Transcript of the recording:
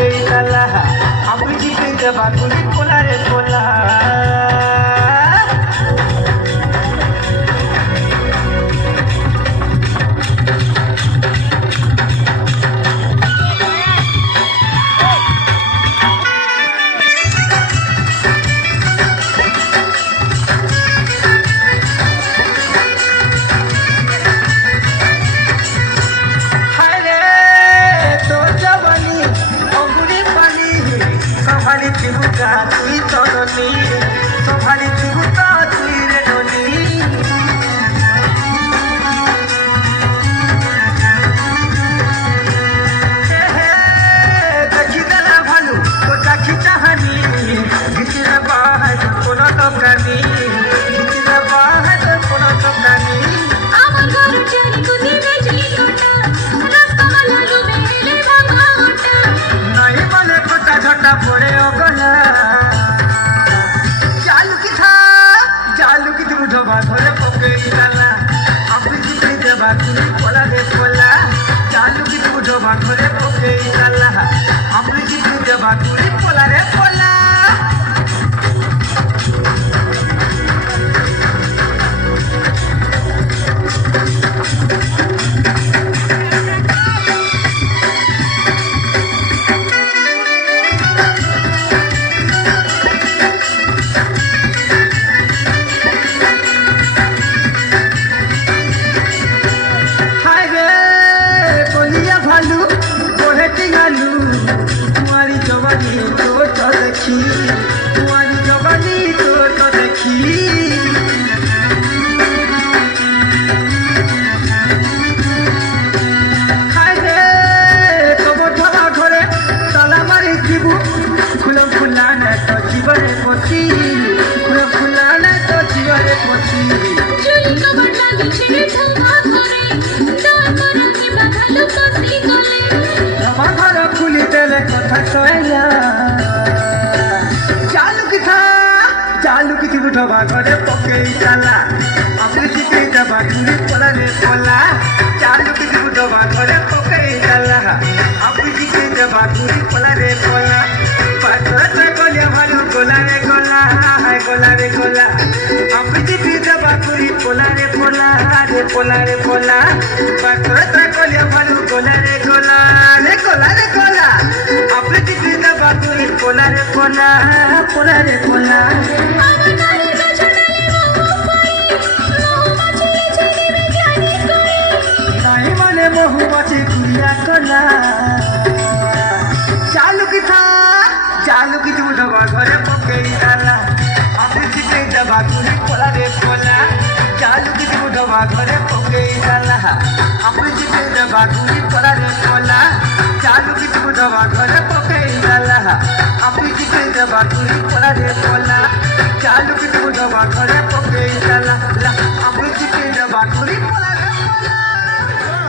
पकई डाला हम जीते जब गुली पोला रे पोला चिबुका तुई तोरनी संभाली चिबुका तुई रे ननी देखी देला भालू तो चाखी चाहनी घिचरे बाहर कोनो दোकानी घिचरे बाहर कोनो दोकानी আমার ঘর চারি কুদি বেজলি ওটা রাস্তা মালালু মেলে ভাঙা ওটা नहीं मने फटा झटा पड़े ओगला जालू की तुम ढोबा धरे पकई डाला अपनी जीते जब गुली पोला रे पोला जालू की तुम ढोबा धरे पकई डाला अपनी जीते जब गुली पोला रे पोला तुम्हारी जवानी तो देखी तुम्हारी जवानी तो देखी खाए रे तब धरा घरे ताला मारी जीवु खुला खुला ना तो जीवने पची खुला खुला ना तो जीवने पची চুলি কবর লাগি ছেড়ে ধামা ধরে দাঁড় করাতে বাঁধালো কসি গলে আমার ঘর খুলি দেলে কথা কইলা चालू की तुम ढोबा घरे पकई डाला अपनी जीते जब गुली पोला रे पोला चालू की तुम ढोबा घरे पकई डाला अपनी जीते जब गुली पोला रे पोला पात्र से गोलिया भालू गोला रे गोला गोला रे गोला अपनी जीते जब गुली पोला रे पोला रे पोला रे पोला पात्र से गोलिया भालू गोला रे गोला रे गोला रे गोला अपनी जीते जब गुली पोला रे पोला पोला रे पोला আমার ঘরে বেজলি মোহ পাই মোহ মাছি চলে জানি কই नहीं माने मोहू माची गुड़िया कोला चालू की तुम ढोबा घरे पकई डाला अपनी जीते जब गुली पोला रे पोला चालू की तुम ढोबा घरे पकई डाला अपनी जीते जब गुली पोला रे पोला चालू की तुम ढोबा घरे पकई डाला अपनी जीते जब गुली पोला रे पोला चालू की तुम ढोबा घरे